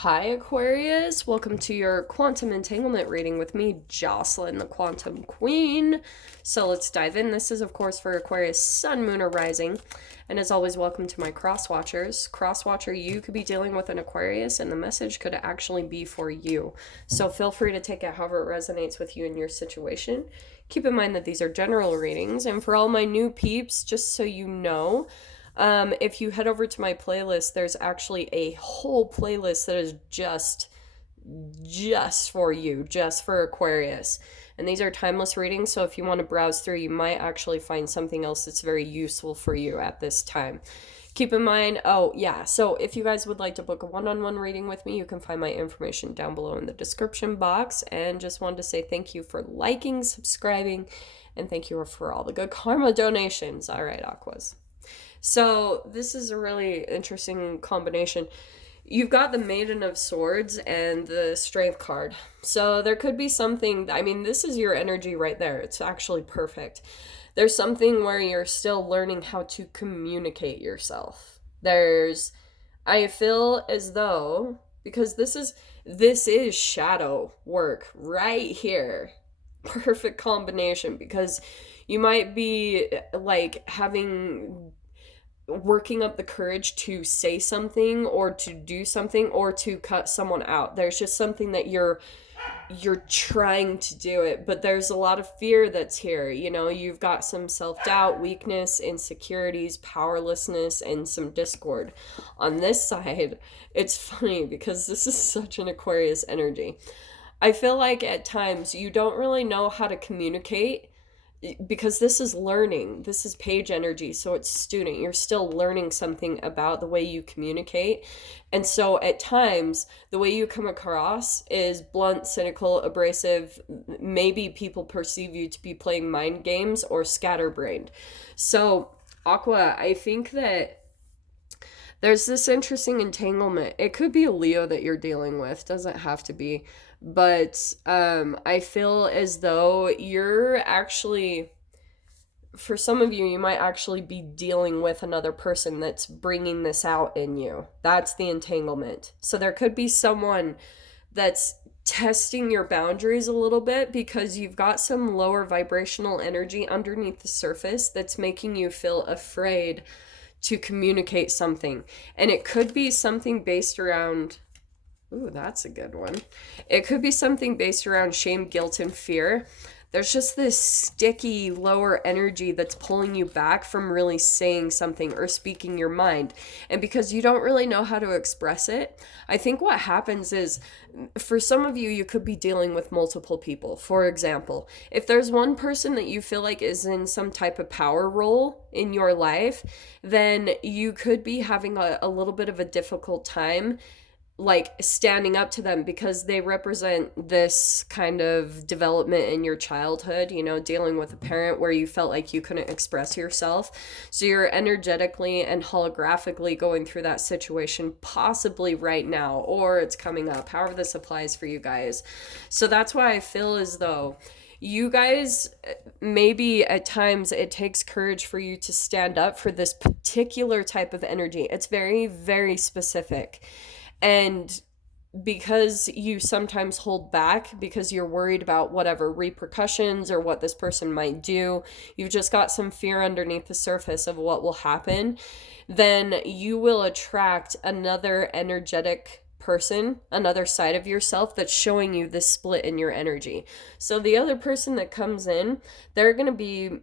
Hi, Aquarius. Welcome to your quantum entanglement reading with me, Jocelyn, the Quantum Queen. So let's dive in. This is, of course, for Aquarius Sun, Moon, or Rising. And as always, welcome to my cross watchers. Cross watcher, you could be dealing with an Aquarius, and the message could actually be for you. So feel free to take it however it resonates with you in your situation. Keep in mind that these are general readings. And for all my new peeps, just so you know, if you head over to my playlist, there's actually a whole playlist that is just for you, just for Aquarius. And these are timeless readings, so if you want to browse through, you might actually find something else that's very useful for you at this time. Keep in mind, so if you guys would like to book a one-on-one reading with me, you can find my information down below in the description box. And just wanted to say thank you for liking, subscribing, and thank you for all the good karma donations. All right, Aquas. So this is a really interesting combination. You've got the Maiden of Swords and the Strength card. So there could be something, this is your energy right there. It's actually perfect. There's something where you're still learning how to communicate yourself. I feel as though, because this is shadow work right here. Perfect combination, because you might be like working up the courage to say something or to do something or to cut someone out. There's just something that you're trying to do it, but there's a lot of fear that's here. You've got some self-doubt, weakness, insecurities, powerlessness, and some discord. On this side, it's funny because this is such an Aquarius energy. I feel like at times you don't really know how to communicate, because this is learning. This is page energy, so it's student. You're still learning something about the way you communicate. And so at times, the way you come across is blunt, cynical, abrasive. Maybe people perceive you to be playing mind games or scatterbrained. So, Aqua, I think that there's this interesting entanglement. It could be a Leo that you're dealing with, doesn't have to be. But I feel as though you're actually, for some of you, you might actually be dealing with another person that's bringing this out in you. That's the entanglement. So there could be someone that's testing your boundaries a little bit, because you've got some lower vibrational energy underneath the surface that's making you feel afraid to communicate something. And it could be something based around, ooh, that's a good one. It could be something based around shame, guilt, and fear. There's just this sticky lower energy that's pulling you back from really saying something or speaking your mind. And because you don't really know how to express it, I think what happens is, for some of you, you could be dealing with multiple people. For example, if there's one person that you feel like is in some type of power role in your life, then you could be having a little bit of a difficult time like standing up to them, because they represent this kind of development in your childhood, dealing with a parent where you felt like you couldn't express yourself. So you're energetically and holographically going through that situation, possibly right now, or it's coming up, however this applies for you guys. So that's why I feel as though you guys, maybe at times it takes courage for you to stand up for this particular type of energy. It's very, very specific. And because you sometimes hold back because you're worried about whatever repercussions or what this person might do, you've just got some fear underneath the surface of what will happen, then you will attract another energetic person, another side of yourself that's showing you this split in your energy. So the other person that comes in, they're going to be,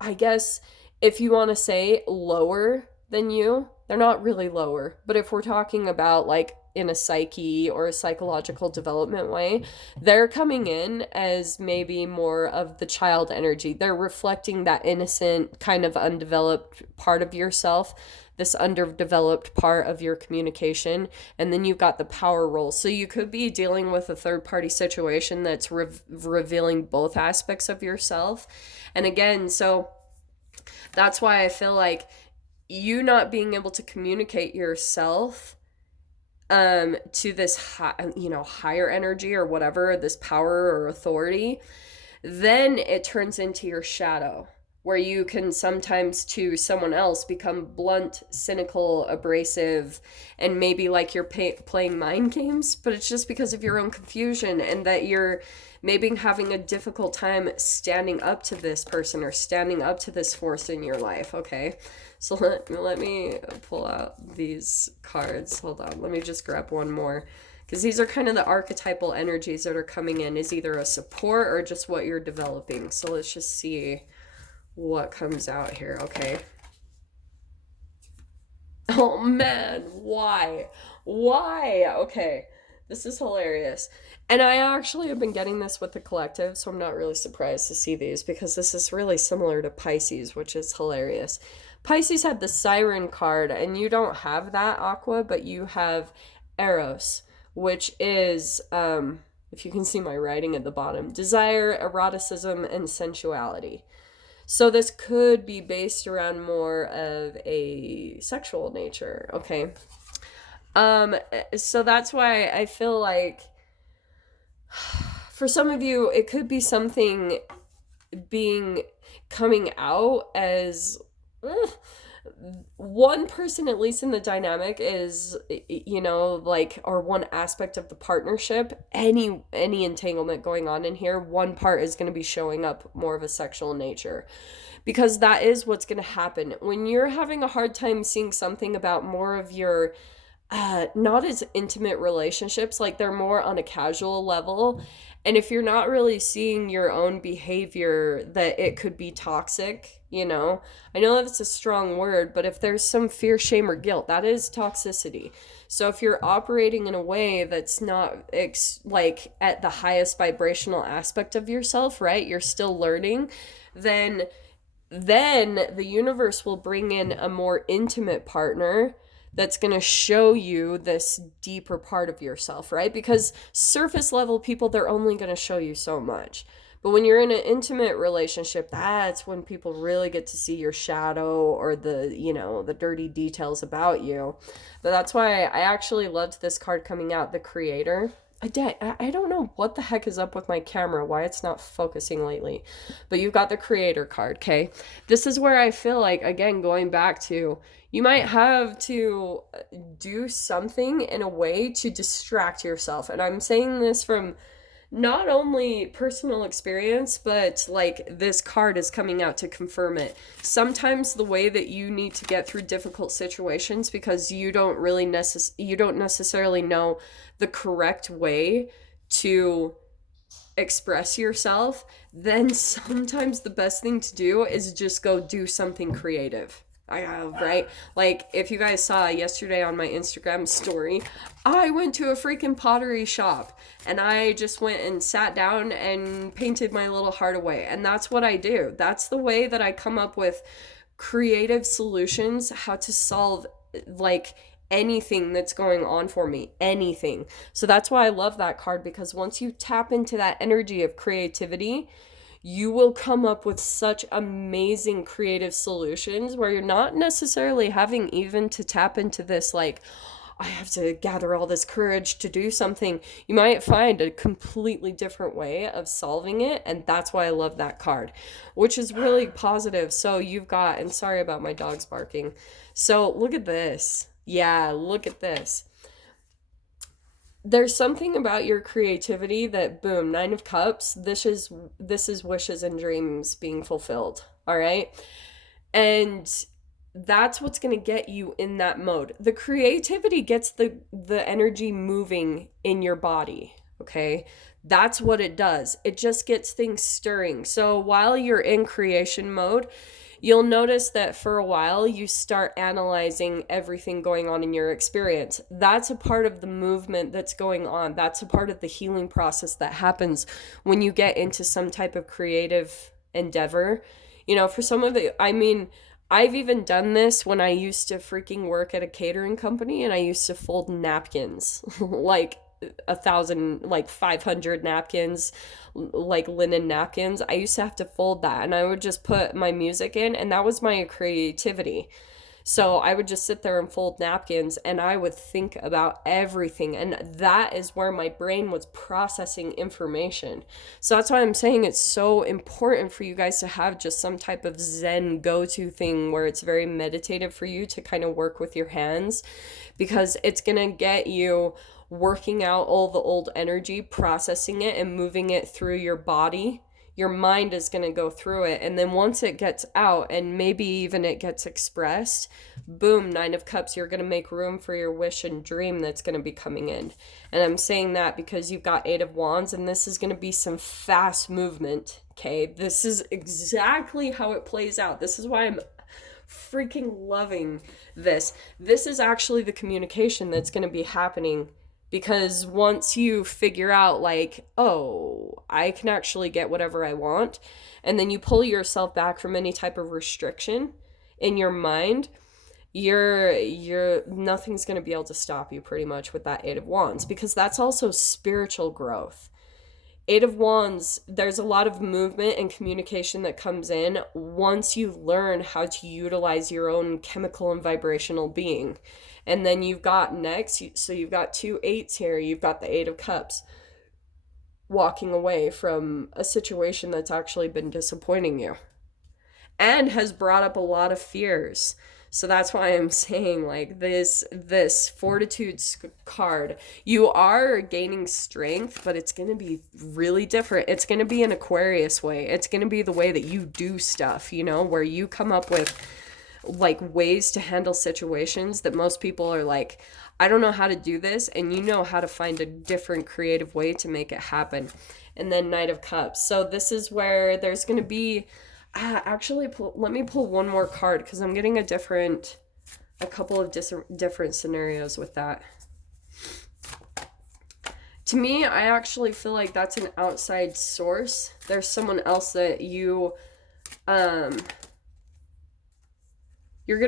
I guess, if you want to say lower than you. They're not really lower, but if we're talking about like in a psyche or a psychological development way, they're coming in as maybe more of the child energy. They're reflecting that innocent, kind of undeveloped part of yourself, this underdeveloped part of your communication. And then you've got the power role. So you could be dealing with a third party situation that's revealing both aspects of yourself. And again, so that's why I feel like you not being able to communicate yourself to this higher energy or whatever, this power or authority, then it turns into your shadow. where you can sometimes to someone else become blunt, cynical, abrasive, and maybe like you're playing mind games, but it's just because of your own confusion and that you're maybe having a difficult time standing up to this person or standing up to this force in your life, okay? So let me pull out these cards. Hold on. Let me just grab one more. Because these are kind of the archetypal energies that are coming in, is either a support or just what you're developing. So let's just see what comes out here, okay? Oh man, why? Why? Okay, this is hilarious. And I actually have been getting this with the collective, so I'm not really surprised to see these because this is really similar to Pisces, which is hilarious. Pisces had the Siren card, and you don't have that, Aqua, but you have Eros, which is, if you can see my writing at the bottom, desire, eroticism, and sensuality. So this could be based around more of a sexual nature, okay? So that's why I feel like for some of you, it could be something being coming out as one person, at least in the dynamic, is, you know, like, or one aspect of the partnership, any entanglement going on in here, one part is going to be showing up more of a sexual nature, because that is what's going to happen when you're having a hard time seeing something about more of your not as intimate relationships, like they're more on a casual level. And if you're not really seeing your own behavior, that it could be toxic, you know? I know that's a strong word, but if there's some fear, shame, or guilt, that is toxicity. So if you're operating in a way that's not like at the highest vibrational aspect of yourself, right? You're still learning, then the universe will bring in a more intimate partner that's going to show you this deeper part of yourself, right? Because surface level people, they're only going to show you so much. But when you're in an intimate relationship, that's when people really get to see your shadow or the, you know, the dirty details about you. But that's why I actually loved this card coming out, the Creator. I don't know what the heck is up with my camera, why it's not focusing lately. But you've got the Creator card, okay? This is where I feel like, again, going back to, you might have to do something in a way to distract yourself. And I'm saying this from not only personal experience, but like this card is coming out to confirm it. Sometimes the way that you need to get through difficult situations, because you don't necessarily know the correct way to express yourself, then sometimes the best thing to do is just go do something creative. Right? Like, if you guys saw yesterday on my Instagram story, I went to a freaking pottery shop and I just went and sat down and painted my little heart away. And that's what I do. That's the way that I come up with creative solutions, how to solve like anything that's going on for me, anything. So that's why I love that card, because once you tap into that energy of creativity, you will come up with such amazing creative solutions where you're not necessarily having even to tap into this, like, I have to gather all this courage to do something. You might find a completely different way of solving it, and that's why I love that card, which is really positive. So you've got, and sorry about my dogs barking. So look at this. Yeah, look at this. There's something about your creativity that, boom, 9 of Cups, this is wishes and dreams being fulfilled, all right? And that's what's going to get you in that mode. The creativity gets the energy moving in your body, okay? That's what it does. It just gets things stirring. So while you're in creation mode, you'll notice that for a while you start analyzing everything going on in your experience. That's a part of the movement that's going on. That's a part of the healing process that happens when you get into some type of creative endeavor. You know, for some of it, I mean, I've even done this when I used to freaking work at a catering company and I used to fold napkins, like 1,000, like 500 napkins, like linen napkins. I used to have to fold that, and I would just put my music in, and that was my creativity. So I would just sit there and fold napkins and I would think about everything. And that is where my brain was processing information. So that's why I'm saying it's so important for you guys to have just some type of Zen go-to thing where it's very meditative for you to kind of work with your hands, because it's going to get you working out all the old energy, processing it and moving it through your body. Your mind is going to go through it. And then once it gets out and maybe even it gets expressed, boom, Nine of Cups, you're going to make room for your wish and dream that's going to be coming in. And I'm saying that because you've got Eight of Wands, and this is going to be some fast movement, okay? This is exactly how it plays out. This is why I'm freaking loving this. This is actually the communication that's going to be happening, because once you figure out like, oh, I can actually get whatever I want, and then you pull yourself back from any type of restriction in your mind, you're nothing's going to be able to stop you pretty much with that Eight of Wands, because that's also spiritual growth. Eight of Wands, there's a lot of movement and communication that comes in once you learn how to utilize your own chemical and vibrational being. And then you've got next, so you've got two eights here. You've got the Eight of Cups, walking away from a situation that's actually been disappointing you and has brought up a lot of fears. So that's why I'm saying like this fortitude card, you are gaining strength, but it's going to be really different. It's going to be an Aquarius way. It's going to be the way that you do stuff, you know, where you come up with like ways to handle situations that most people are like, I don't know how to do this, and you know how to find a different creative way to make it happen. And then Knight of Cups. So this is where there's going to be actually let me pull one more card, because I'm getting a couple of different scenarios with that. To me, I actually feel like that's an outside source. There's someone else that you're going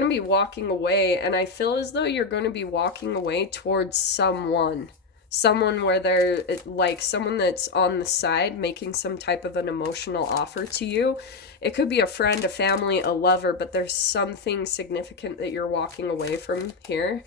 to be walking away, and I feel as though you're going to be walking away towards someone where they're like someone that's on the side making some type of an emotional offer to you. It could be a friend, a family, a lover, but there's something significant that you're walking away from here.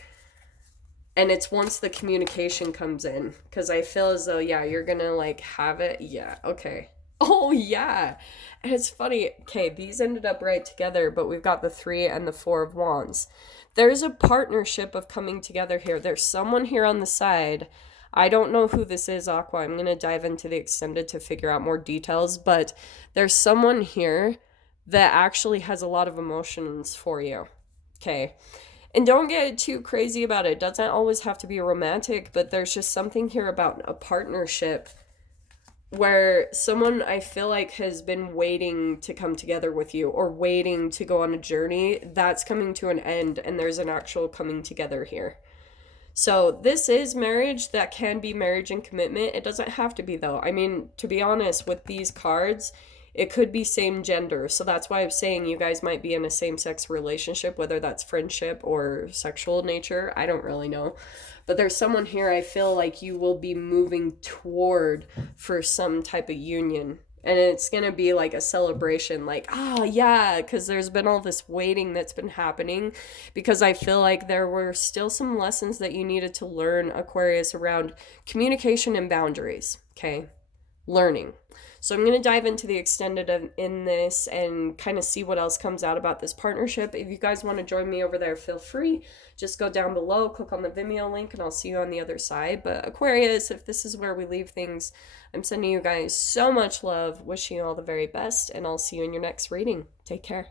And it's once the communication comes in, because I feel as though, yeah, you're going to like have it. Yeah, okay. Oh, yeah. And it's funny. Okay, these ended up right together, but we've got the Three and the Four of Wands. There's a partnership of coming together here. There's someone here on the side. I don't know who this is, Aqua. I'm going to dive into the extended to figure out more details, but there's someone here that actually has a lot of emotions for you. Okay. And don't get too crazy about it. It doesn't always have to be romantic, but there's just something here about a partnership where someone, I feel like, has been waiting to come together with you or waiting to go on a journey that's coming to an end, and there's an actual coming together here. So this is marriage. That can be marriage and commitment. It doesn't have to be, though. I mean, to be honest, with these cards, it could be same gender. So that's why I'm saying you guys might be in a same-sex relationship, whether that's friendship or sexual nature. I don't really know. But there's someone here I feel like you will be moving toward for some type of union. And it's going to be like a celebration, like, oh, yeah, because there's been all this waiting that's been happening, because I feel like there were still some lessons that you needed to learn, Aquarius, around communication and boundaries, okay? Learning. So I'm going to dive into the extended in this and kind of see what else comes out about this partnership. If you guys want to join me over there, feel free. Just go down below, click on the Vimeo link, and I'll see you on the other side. But Aquarius, if this is where we leave things, I'm sending you guys so much love, wishing you all the very best, and I'll see you in your next reading. Take care.